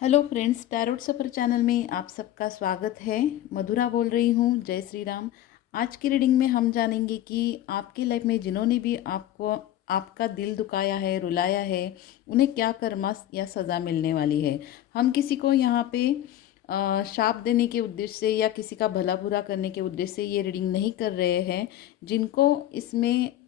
Hello friends, tarot सफ़र channel में आप सबका स्वागत है। मधुरा बोल रही हूँ। जय श्री राम। आज की रीडिंग में हम जानेंगे कि आपकी लाइफ में जिन्होंने भी आपको आपका दिल दुखाया है, रुलाया है, उन्हें क्या कर्मा या सज़ा मिलने वाली है। हम किसी को यहाँ पे शाप देने के उद्देश्य से या किसी का भला बुरा करने के उद्देश्य से ये रीडिंग नहीं कर रहे हैं। जिनको इसमें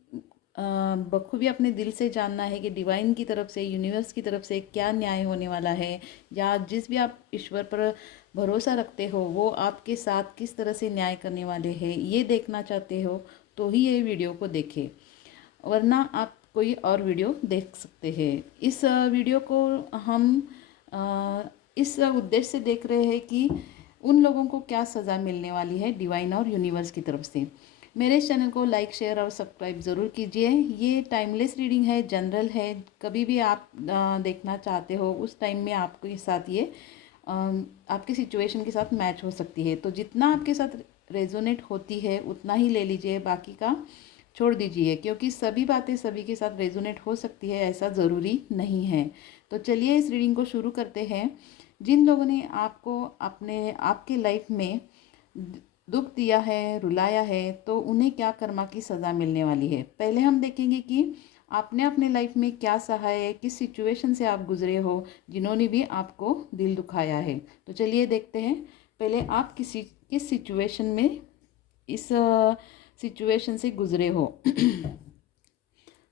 बखूबी अपने दिल से जानना है कि डिवाइन की तरफ से, यूनिवर्स की तरफ से क्या न्याय होने वाला है, या जिस भी आप ईश्वर पर भरोसा रखते हो वो आपके साथ किस तरह से न्याय करने वाले हैं, ये देखना चाहते हो तो ही ये वीडियो को देखें, वरना आप कोई और वीडियो देख सकते हैं। इस वीडियो को हम अ, इस उद्देश्य से देख रहे हैं कि उन लोगों को क्या सज़ा मिलने वाली है डिवाइन और यूनिवर्स की तरफ से। मेरे इस चैनल को लाइक, शेयर और सब्सक्राइब ज़रूर कीजिए। ये टाइमलेस रीडिंग है, जनरल है। कभी भी आप देखना चाहते हो उस टाइम में आपके साथ ये आपकी सिचुएशन के साथ मैच हो सकती है। तो जितना आपके साथ रेजोनेट होती है उतना ही ले लीजिए, बाकी का छोड़ दीजिए, क्योंकि सभी बातें सभी के साथ रेजोनेट हो सकती है, ऐसा ज़रूरी नहीं है। तो चलिए इस रीडिंग को शुरू करते हैं। जिन लोगों ने आपको आपके लाइफ में दुख दिया है, रुलाया है, तो उन्हें क्या कर्मा की सज़ा मिलने वाली है। पहले हम देखेंगे कि आपने अपने लाइफ में क्या सहा है, किस सिचुएशन से आप गुजरे हो, जिन्होंने भी आपको दिल दुखाया है। तो चलिए देखते हैं पहले आप किस सिचुएशन में इस सिचुएशन से गुजरे हो।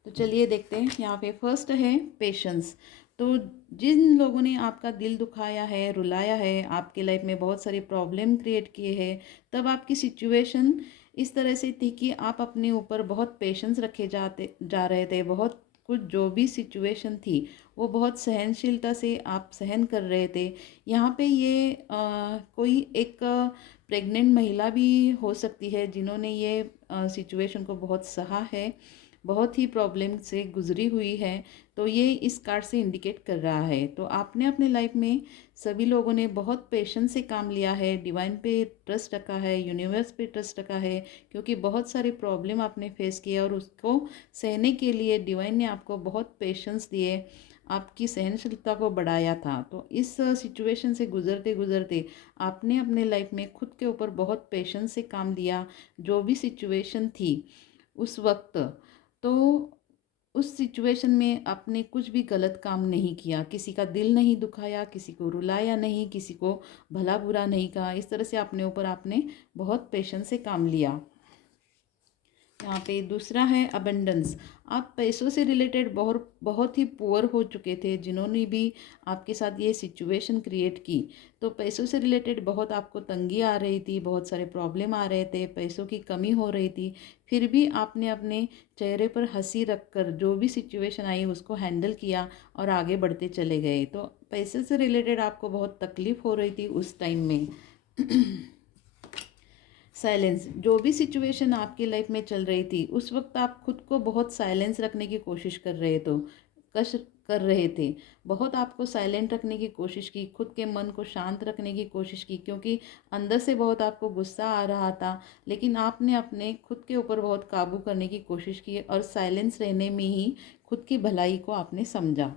तो चलिए देखते हैं। यहाँ पे फर्स्ट है पेशेंस। तो जिन लोगों ने आपका दिल दुखाया है, रुलाया है, आपके लाइफ में बहुत सारे प्रॉब्लम क्रिएट किए हैं, तब आपकी सिचुएशन इस तरह से थी कि आप अपने ऊपर बहुत पेशेंस रखे जा रहे थे। बहुत कुछ जो भी सिचुएशन थी वो बहुत सहनशीलता से आप सहन कर रहे थे। यहाँ पे ये कोई एक प्रेग्नेंट महिला भी हो सकती है जिन्होंने ये सिचुएशन को बहुत सहा है, बहुत ही प्रॉब्लम से गुजरी हुई है। तो ये इस कार्ड से इंडिकेट कर रहा है। तो आपने अपने लाइफ में सभी लोगों ने बहुत पेशेंस से काम लिया है, डिवाइन पे ट्रस्ट रखा है, यूनिवर्स पे ट्रस्ट रखा है, क्योंकि बहुत सारे प्रॉब्लम आपने फेस किए और उसको सहने के लिए डिवाइन ने आपको बहुत पेशेंस दिए, आपकी सहनशीलता को बढ़ाया था। तो इस सिचुएशन से गुजरते गुजरते आपने अपने लाइफ में खुद के ऊपर बहुत पेशेंस से काम लिया। जो भी सिचुएशन थी उस वक्त, तो उस सिचुएशन में आपने कुछ भी गलत काम नहीं किया, किसी का दिल नहीं दुखाया, किसी को रुलाया नहीं, किसी को भला बुरा नहीं कहा। इस तरह से अपने ऊपर आपने बहुत पेशेंस से काम लिया। यहाँ पे दूसरा है अबंडेंस। आप पैसों से रिलेटेड बहुत बहुत ही पुअर हो चुके थे, जिन्होंने भी आपके साथ ये सिचुएशन क्रिएट की। तो पैसों से रिलेटेड बहुत आपको तंगी आ रही थी, बहुत सारे प्रॉब्लम आ रहे थे, पैसों की कमी हो रही थी। फिर भी आपने अपने चेहरे पर हंसी रखकर जो भी सिचुएशन आई उसको हैंडल किया और आगे बढ़ते चले गए। तो पैसे से रिलेटेड आपको बहुत तकलीफ हो रही थी उस टाइम में। साइलेंस, जो भी सिचुएशन आपकी लाइफ में चल रही थी उस वक्त आप खुद को बहुत साइलेंस रखने की कोशिश कश कर रहे थे। बहुत आपको साइलेंट रखने की कोशिश की, खुद के मन को शांत रखने की कोशिश की, क्योंकि अंदर से बहुत आपको गुस्सा आ रहा था। लेकिन आपने अपने खुद के ऊपर बहुत काबू करने की कोशिश की और साइलेंस रहने में ही खुद की भलाई को आपने समझा।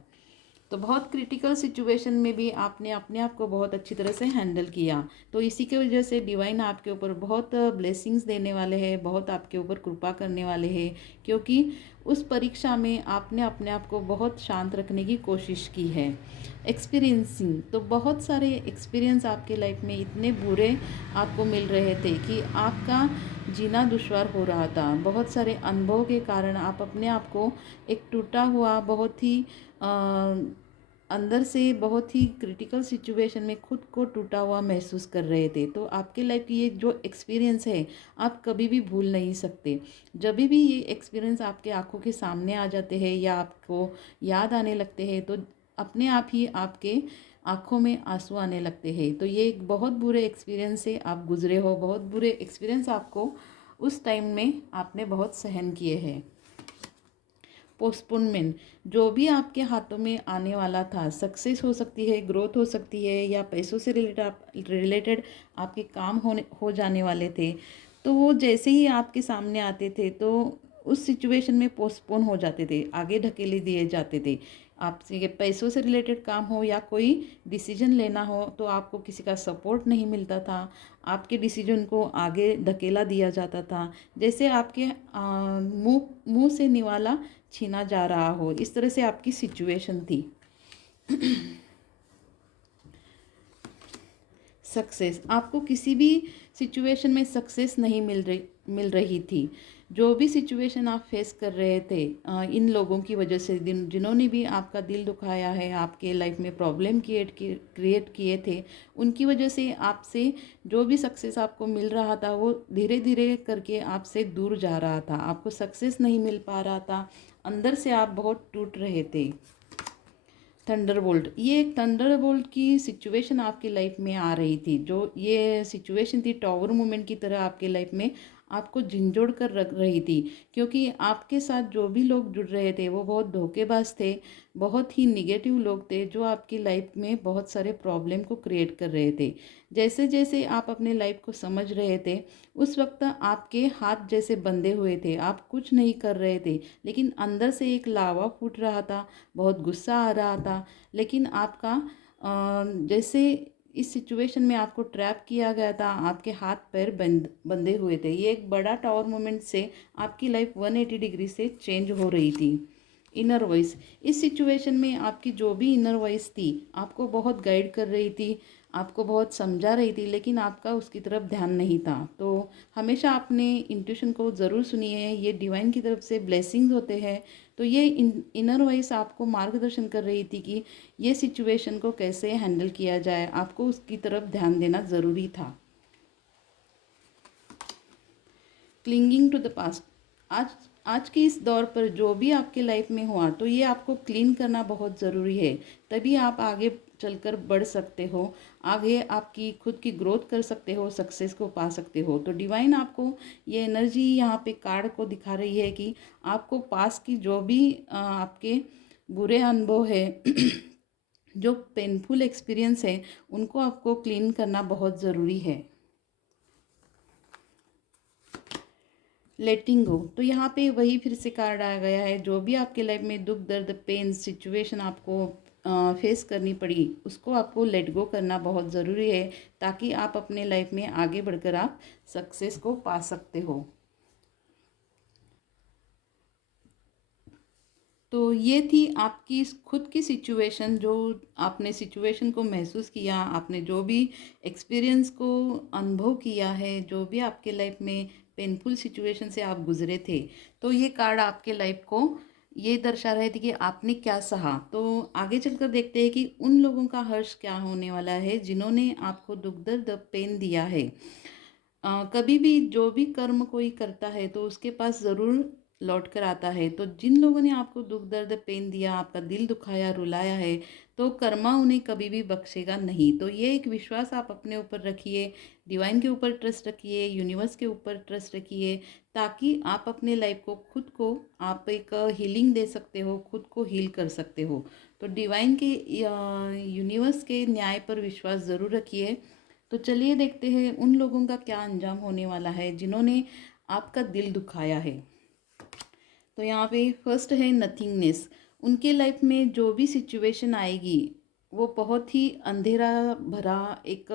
तो बहुत क्रिटिकल सिचुएशन में भी आपने अपने आप को बहुत अच्छी तरह से हैंडल किया। तो इसी के वजह से डिवाइन आपके ऊपर बहुत ब्लेसिंग्स देने वाले हैं, बहुत आपके ऊपर कृपा करने वाले हैं, क्योंकि उस परीक्षा में आपने अपने आप को बहुत शांत रखने की कोशिश की है। एक्सपीरियंसिंग, तो बहुत सारे एक्सपीरियंस आपके लाइफ में इतने बुरे आपको मिल रहे थे कि आपका जीना दुश्वार हो रहा था। बहुत सारे अनुभव के कारण आप अपने आप को एक टूटा हुआ, बहुत ही अंदर से बहुत ही क्रिटिकल सिचुएशन में खुद को टूटा हुआ महसूस कर रहे थे। तो आपके लाइफ की ये जो एक्सपीरियंस है आप कभी भी भूल नहीं सकते। जब भी ये एक्सपीरियंस आपके आंखों के सामने आ जाते हैं या आपको याद आने लगते हैं, तो अपने आप ही आपके आँखों में आंसू आने लगते हैं। तो ये एक बहुत बुरे एक्सपीरियंस से आप गुजरे हो, बहुत बुरे एक्सपीरियंस आपको उस टाइम में आपने बहुत सहन किए हैं। पोस्टपोनमेंट, जो भी आपके हाथों में आने वाला था, सक्सेस हो सकती है, ग्रोथ हो सकती है, या पैसों से रिलेटेड आपके काम हो जाने वाले थे, तो वो जैसे ही आपके सामने आते थे तो उस सिचुएशन में पोस्टपोन हो जाते थे, आगे ढकेले दिए जाते थे। आपसे ये पैसों से रिलेटेड काम हो या कोई डिसीजन लेना हो तो आपको किसी का सपोर्ट नहीं मिलता था, आपके डिसीजन को आगे धकेला दिया जाता था, जैसे आपके मुंह मुंह से निवाला छीना जा रहा हो, इस तरह से आपकी सिचुएशन थी। सक्सेस, आपको किसी भी सिचुएशन में सक्सेस नहीं मिल रही थी। जो भी सिचुएशन आप फेस कर रहे थे इन लोगों की वजह से, जिन्होंने भी आपका दिल दुखाया है, आपके लाइफ में प्रॉब्लम क्रिएट किए थे, उनकी वजह से आपसे जो भी सक्सेस आपको मिल रहा था वो धीरे धीरे करके आपसे दूर जा रहा था, आपको सक्सेस नहीं मिल पा रहा था, अंदर से आप बहुत टूट रहे थे। थंडरबोल्ट, ये एक थंडरबोल्ट की सिचुएशन आपकी लाइफ में आ रही थी। जो ये सिचुएशन थी टॉवर मोमेंट की तरह आपके लाइफ में आपको झंझोड़ कर रख रही थी, क्योंकि आपके साथ जो भी लोग जुड़ रहे थे वो बहुत धोखेबाज थे, बहुत ही निगेटिव लोग थे, जो आपकी लाइफ में बहुत सारे प्रॉब्लम को क्रिएट कर रहे थे। जैसे जैसे आप अपने लाइफ को समझ रहे थे उस वक्त आपके हाथ जैसे बंधे हुए थे, आप कुछ नहीं कर रहे थे, लेकिन अंदर से एक लावा फूट रहा था, बहुत गुस्सा आ रहा था। लेकिन आपका जैसे इस सिचुएशन में आपको ट्रैप किया गया था, आपके हाथ पैर बंधे हुए थे, ये एक बड़ा टावर मोमेंट से आपकी लाइफ 180 डिग्री से चेंज हो रही थी। इनर वॉइस, इस सिचुएशन में आपकी जो भी इनर वॉइस थी आपको बहुत गाइड कर रही थी, आपको बहुत समझा रही थी, लेकिन आपका उसकी तरफ ध्यान नहीं था। तो हमेशा अपने इंट्यूशन को ज़रूर सुनिए, ये डिवाइन की तरफ से ब्लेसिंग्स होते हैं। तो ये इनर वॉइस आपको मार्गदर्शन कर रही थी कि ये सिचुएशन को कैसे हैंडल किया जाए, आपको उसकी तरफ ध्यान देना ज़रूरी था। क्लिंगिंग टू द पास्ट, आज आज के इस दौर पर जो भी आपके लाइफ में हुआ तो ये आपको क्लीन करना बहुत ज़रूरी है, तभी आप आगे चलकर बढ़ सकते हो, आगे आपकी खुद की ग्रोथ कर सकते हो, सक्सेस को पा सकते हो। तो डिवाइन आपको ये एनर्जी यहाँ पे कार्ड को दिखा रही है कि आपको पास की जो भी आपके बुरे अनुभव है जो पेनफुल एक्सपीरियंस है उनको आपको क्लीन करना बहुत ज़रूरी है। लेटिंग गो, तो यहाँ पे वही फिर से कार्ड आ गया है, जो भी आपके लाइफ में दुख दर्द पेन सिचुएशन आपको फेस करनी पड़ी उसको आपको लेट गो करना बहुत ज़रूरी है, ताकि आप अपने लाइफ में आगे बढ़कर आप सक्सेस को पा सकते हो। तो ये थी आपकी खुद की सिचुएशन, जो आपने सिचुएशन को महसूस किया, आपने जो भी एक्सपीरियंस को अनुभव किया है, जो भी आपके लाइफ में पेनफुल सिचुएशन से आप गुजरे थे, तो ये कार्ड आपके लाइफ को ये दर्शा रहे थे कि आपने क्या सहा। तो आगे चलकर देखते हैं कि उन लोगों का हर्ष क्या होने वाला है जिन्होंने आपको दुख दर्द पेन दिया है। कभी भी जो भी कर्म कोई करता है तो उसके पास ज़रूर लौट कर आता है। तो जिन लोगों ने आपको दुख दर्द पेन दिया, आपका दिल दुखाया, रुलाया है, तो कर्मा उन्हें कभी भी बख्शेगा नहीं। तो ये एक विश्वास आप अपने ऊपर रखिए, डिवाइन के ऊपर ट्रस्ट रखिए, यूनिवर्स के ऊपर ट्रस्ट रखिए, ताकि आप अपने लाइफ को खुद को आप एक हीलिंग दे सकते हो, खुद को हील कर सकते हो। तो डिवाइन के यूनिवर्स के न्याय पर विश्वास ज़रूर रखिए। तो चलिए देखते हैं उन लोगों का क्या अंजाम होने वाला है जिन्होंने आपका दिल दुखाया है। तो यहाँ पे फर्स्ट है नथिंगनेस, उनके लाइफ में जो भी सिचुएशन आएगी वो बहुत ही अंधेरा भरा, एक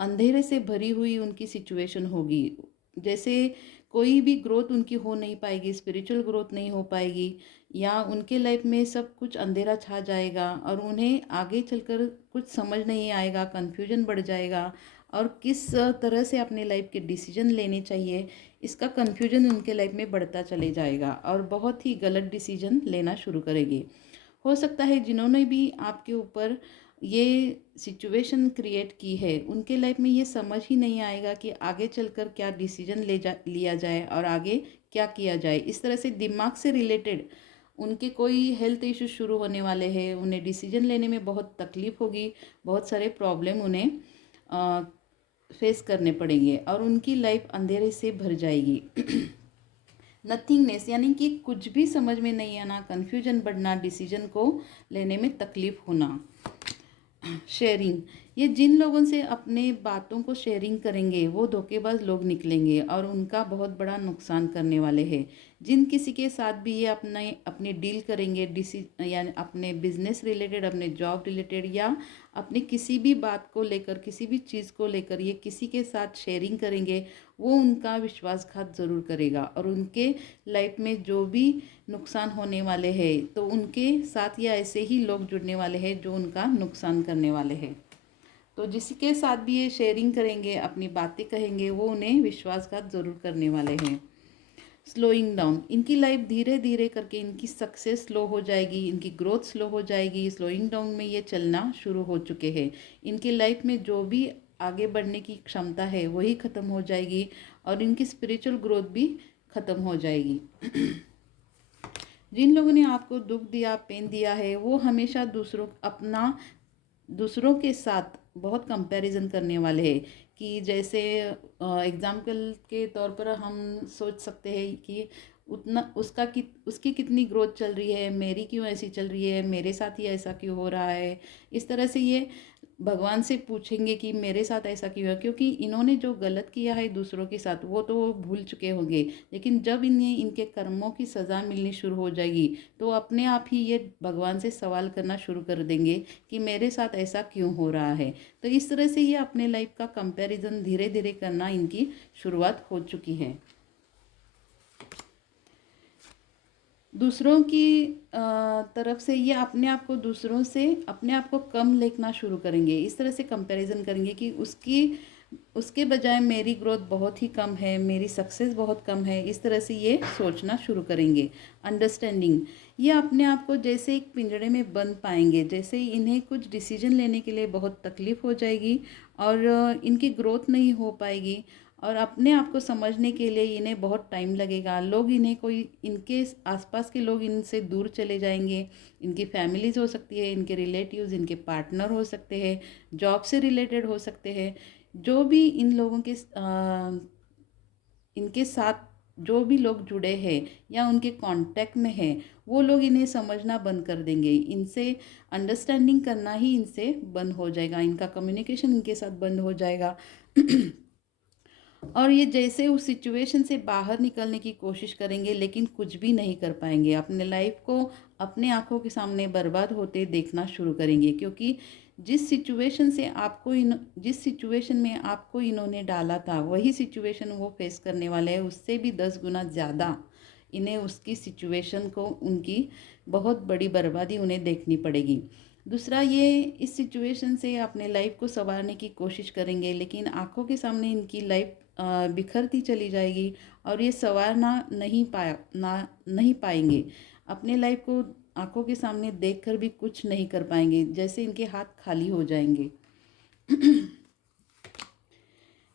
अंधेरे से भरी हुई उनकी सिचुएशन होगी। जैसे कोई भी ग्रोथ उनकी हो नहीं पाएगी, स्पिरिचुअल ग्रोथ नहीं हो पाएगी, या उनके लाइफ में सब कुछ अंधेरा छा जाएगा और उन्हें आगे चलकर कुछ समझ नहीं आएगा, कन्फ्यूजन बढ़ जाएगा, और किस तरह से अपने लाइफ के डिसीजन लेने चाहिए इसका कन्फ्यूजन उनके लाइफ में बढ़ता चले जाएगा और बहुत ही गलत डिसीजन लेना शुरू करेंगे। हो सकता है जिन्होंने भी आपके ऊपर ये सिचुएशन क्रिएट की है उनके लाइफ में ये समझ ही नहीं आएगा कि आगे चलकर क्या डिसीजन लिया जाए और आगे क्या किया जाए। इस तरह से दिमाग से रिलेटेड उनके कोई हेल्थ इश्यू शुरू होने वाले हैं, उन्हें डिसीजन लेने में बहुत तकलीफ होगी, बहुत सारे प्रॉब्लम उन्हें फेस करने पड़ेंगे और उनकी लाइफ अंधेरे से भर जाएगी। नथिंगनेस यानी कि कुछ भी समझ में नहीं आना, कन्फ्यूजन बढ़ना, डिसीजन को लेने में तकलीफ होना। शेयरिंग, ये जिन लोगों से अपने बातों को शेयरिंग करेंगे वो धोखेबाज लोग निकलेंगे और उनका बहुत बड़ा नुकसान करने वाले हैं। जिन किसी के साथ भी ये अपने अपनी डील करेंगे, डिसी यानी अपने बिजनेस रिलेटेड, अपने जॉब रिलेटेड, या अपने किसी भी बात को लेकर, किसी भी चीज़ को लेकर ये किसी के साथ शेयरिंग करेंगे, वो उनका विश्वासघात ज़रूर करेगा और उनके लाइफ में जो भी नुकसान होने वाले हैं तो उनके साथ या ऐसे ही लोग जुड़ने वाले हैं जो उनका नुकसान करने वाले हैं। तो जिसके साथ भी ये शेयरिंग करेंगे, अपनी बातें कहेंगे, वो उन्हें विश्वासघात ज़रूर करने वाले हैं। स्लोइंग डाउन, इनकी लाइफ धीरे धीरे करके इनकी सक्सेस स्लो हो जाएगी, इनकी ग्रोथ स्लो हो जाएगी। स्लोइंग डाउन में ये चलना शुरू हो चुके हैं। इनकी लाइफ में जो भी आगे बढ़ने की क्षमता है वही ख़त्म हो जाएगी और इनकी स्पिरिचुअल ग्रोथ भी ख़त्म हो जाएगी। जिन लोगों ने आपको दुख दिया, पेन दिया है, वो हमेशा दूसरों के साथ बहुत कंपैरिजन करने वाले हैं। कि जैसे एग्जाम्पल के तौर पर हम सोच सकते हैं कि उसकी कितनी ग्रोथ चल रही है, मेरी क्यों ऐसी चल रही है, मेरे साथ ही ऐसा क्यों हो रहा है। इस तरह से ये भगवान से पूछेंगे कि मेरे साथ ऐसा क्यों है, क्योंकि इन्होंने जो गलत किया है दूसरों के साथ वो तो वो भूल चुके होंगे। लेकिन जब इन्हें इनके कर्मों की सज़ा मिलनी शुरू हो जाएगी तो अपने आप ही ये भगवान से सवाल करना शुरू कर देंगे कि मेरे साथ ऐसा क्यों हो रहा है। तो इस तरह से ये अपने लाइफ का कंपैरिजन धीरे धीरे करना इनकी शुरुआत हो चुकी है। दूसरों की तरफ से ये अपने आप को दूसरों से अपने आप को कम लेखना शुरू करेंगे। इस तरह से कंपैरिजन करेंगे कि उसके बजाय मेरी ग्रोथ बहुत ही कम है, मेरी सक्सेस बहुत कम है। इस तरह से ये सोचना शुरू करेंगे। अंडरस्टैंडिंग, ये अपने आप को जैसे एक पिंजड़े में बंद पाएंगे, जैसे ही इन्हें कुछ डिसीजन लेने के लिए बहुत तकलीफ़ हो जाएगी और इनकी ग्रोथ नहीं हो पाएगी और अपने आप को समझने के लिए इन्हें बहुत टाइम लगेगा। लोग इन्हें कोई इनके आसपास के लोग इनसे दूर चले जाएंगे। इनकी फैमिलीज हो सकती है, इनके रिलेटिव्स, इनके पार्टनर हो सकते हैं, जॉब से रिलेटेड हो सकते हैं। जो भी इन लोगों के इनके साथ जो भी लोग जुड़े हैं या उनके कांटेक्ट में हैं, वो लोग इन्हें समझना बंद कर देंगे। इनसे अंडरस्टैंडिंग करना ही इनसे बंद हो जाएगा, इनका कम्युनिकेशन इनके साथ बंद हो जाएगा। और ये जैसे उस सिचुएशन से बाहर निकलने की कोशिश करेंगे लेकिन कुछ भी नहीं कर पाएंगे। अपने लाइफ को अपने आंखों के सामने बर्बाद होते देखना शुरू करेंगे, क्योंकि जिस सिचुएशन में आपको इन्होंने डाला था वही सिचुएशन वो फेस करने वाले हैं, उससे भी 10 गुना ज़्यादा इन्हें उसकी सिचुएशन को, उनकी बहुत बड़ी बर्बादी उन्हें देखनी पड़ेगी। दूसरा, ये इस सिचुएशन से अपने लाइफ को संवारने की कोशिश करेंगे लेकिन आंखों के सामने इनकी लाइफ बिखरती चली जाएगी और ये संवारना नहीं पाएंगे। अपने लाइफ को आंखों के सामने देखकर भी कुछ नहीं कर पाएंगे, जैसे इनके हाथ खाली हो जाएंगे।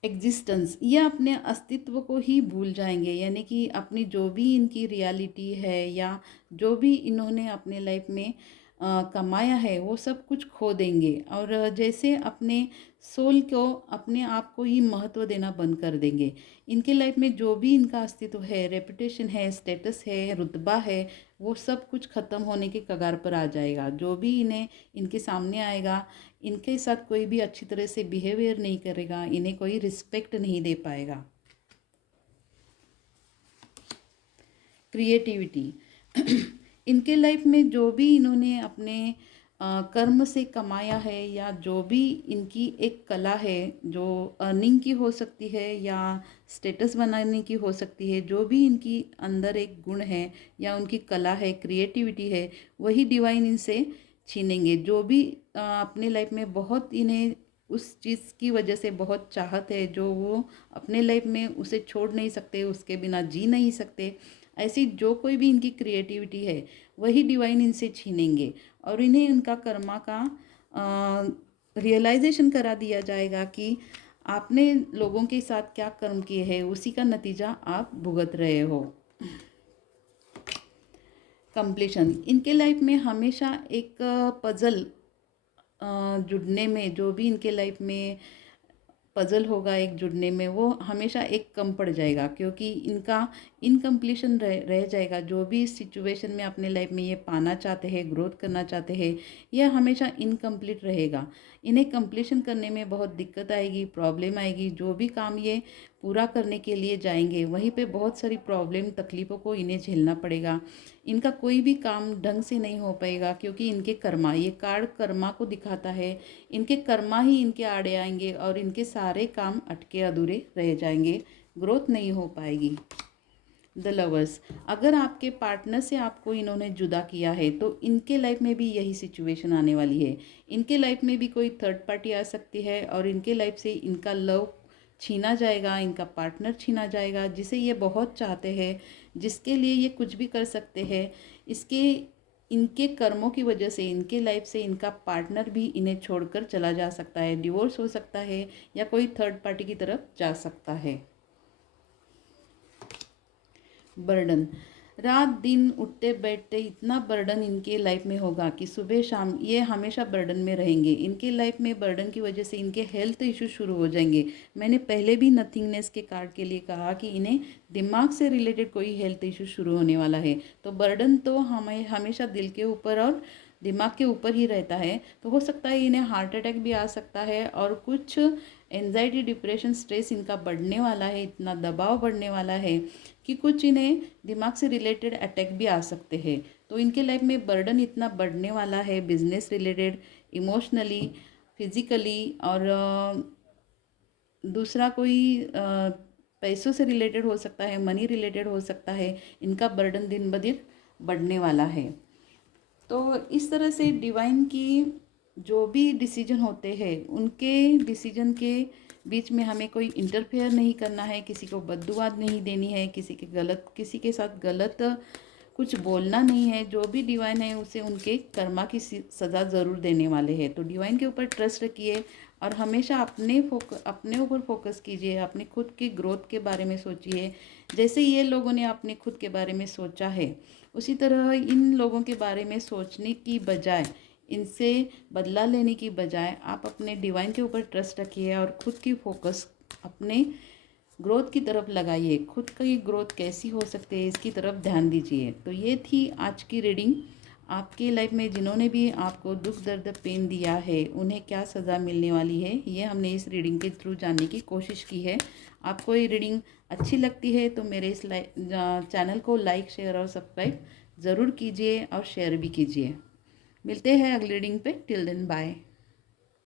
एग्जिस्टेंस, ये अपने अस्तित्व को ही भूल जाएंगे, यानी कि अपनी जो भी इनकी रियलिटी है या जो भी इन्होंने अपने लाइफ में कमाया है वो सब कुछ खो देंगे और जैसे अपने सोल को, अपने आप को ही महत्व देना बंद कर देंगे। इनके लाइफ में जो भी इनका अस्तित्व है, रेपुटेशन है, स्टेटस है, रुतबा है, वो सब कुछ ख़त्म होने के कगार पर आ जाएगा। जो भी इन्हें इनके सामने आएगा, इनके साथ कोई भी अच्छी तरह से बिहेवियर नहीं करेगा, इन्हें कोई रिस्पेक्ट नहीं दे पाएगा। क्रिएटिविटी, इनके लाइफ में जो भी इन्होंने अपने कर्म से कमाया है या जो भी इनकी एक कला है, जो अर्निंग की हो सकती है या स्टेटस बनाने की हो सकती है, जो भी इनकी अंदर एक गुण है या उनकी कला है, क्रिएटिविटी है, वही डिवाइन इनसे छीनेंगे। जो भी अपने लाइफ में बहुत इन्हें उस चीज़ की वजह से बहुत चाहत है, जो वो अपने लाइफ में उसे छोड़ नहीं सकते, उसके बिना जी नहीं सकते, ऐसी जो कोई भी इनकी क्रिएटिविटी है वही डिवाइन इनसे छीनेंगे और इन्हें उनका कर्मा का रियलाइजेशन करा दिया जाएगा कि आपने लोगों के साथ क्या कर्म किए हैं उसी का नतीजा आप भुगत रहे हो। कंप्लीशन, इनके लाइफ में हमेशा एक पजल जुड़ने में, जो भी इनके लाइफ में पज़ल होगा एक जुड़ने में, वो हमेशा एक कम पड़ जाएगा, क्योंकि इनका इनकम्प्लीशन रह जाएगा। जो भी इस सिचुएशन में अपने लाइफ में ये पाना चाहते हैं, ग्रोथ करना चाहते हैं, यह हमेशा इनकम्प्लीट रहेगा। इन्हें कंप्लीशन करने में बहुत दिक्कत आएगी, प्रॉब्लम आएगी। जो भी काम ये पूरा करने के लिए जाएंगे, वहीं पे बहुत सारी प्रॉब्लम तकलीफ़ों को इन्हें झेलना पड़ेगा। इनका कोई भी काम ढंग से नहीं हो पाएगा, क्योंकि इनके कर्मा, ये कार्ड कर्मा को दिखाता है। इनके कर्मा ही इनके आड़े आएंगे और इनके सारे काम अटके अधूरे रह जाएंगे, ग्रोथ नहीं हो पाएगी। द लवर्स, अगर आपके पार्टनर से आपको इन्होंने जुदा किया है तो इनके लाइफ में भी यही सिचुएशन आने वाली है। इनके लाइफ में भी कोई थर्ड पार्टी आ सकती है और इनके लाइफ से इनका लव छीना जाएगा, इनका पार्टनर छीना जाएगा, जिसे ये बहुत चाहते हैं, जिसके लिए ये कुछ भी कर सकते हैं। इसके इनके कर्मों की वजह से इनके लाइफ से इनका पार्टनर भी इन्हें छोड़कर चला जा सकता है, डिवोर्स हो सकता है या कोई थर्ड पार्टी की तरफ जा सकता है। बर्डन, रात दिन उठते बैठते इतना बर्डन इनके लाइफ में होगा कि सुबह शाम ये हमेशा बर्डन में रहेंगे। इनके लाइफ में बर्डन की वजह से इनके हेल्थ इश्यू शुरू हो जाएंगे। मैंने पहले भी नथिंगनेस के कार्ड के लिए कहा कि इन्हें दिमाग से रिलेटेड कोई हेल्थ इश्यू शुरू होने वाला है। तो बर्डन तो हमें हमेशा दिल के ऊपर और दिमाग के ऊपर ही रहता है। तो हो सकता है इन्हें हार्ट अटैक भी आ सकता है और कुछ एंजाइटी, डिप्रेशन, स्ट्रेस इनका बढ़ने वाला है, इतना दबाव बढ़ने वाला है कि कुछ इन्हें दिमाग से रिलेटेड अटैक भी आ सकते हैं। तो इनके लाइफ में बर्डन इतना बढ़ने वाला है, बिजनेस रिलेटेड, इमोशनली, फिजिकली, और दूसरा कोई पैसों से रिलेटेड हो सकता है, मनी रिलेटेड हो सकता है। इनका बर्डन दिन ब दिन बढ़ने वाला है। तो इस तरह से डिवाइन की जो भी डिसीजन होते हैं, उनके डिसीजन के बीच में हमें कोई इंटरफेयर नहीं करना है, किसी को बद्दुआ नहीं देनी है, किसी के साथ गलत कुछ बोलना नहीं है। जो भी डिवाइन है उसे उनके कर्मा की सज़ा ज़रूर देने वाले हैं। तो डिवाइन के ऊपर ट्रस्ट रखिए और हमेशा अपने ऊपर फोकस कीजिए, अपने खुद की ग्रोथ के बारे में सोचिए। जैसे ये लोगों ने अपने खुद के बारे में सोचा है, उसी तरह इन लोगों के बारे में सोचने की बजाय, इनसे बदला लेने की बजाय आप अपने डिवाइन के ऊपर ट्रस्ट रखिए और खुद की फोकस अपने ग्रोथ की तरफ लगाइए। खुद की ग्रोथ कैसी हो सकती है, इसकी तरफ ध्यान दीजिए। तो ये थी आज की रीडिंग। आपके लाइफ में जिन्होंने भी आपको दुख, दर्द, पेन दिया है, उन्हें क्या सज़ा मिलने वाली है, ये हमने इस रीडिंग के थ्रू जानने की कोशिश की है। आपको ये रीडिंग अच्छी लगती है तो मेरे इस चैनल को लाइक, शेयर और सब्सक्राइब ज़रूर कीजिए और शेयर भी कीजिए। मिलते हैं अगली रीडिंग पे। Till then bye.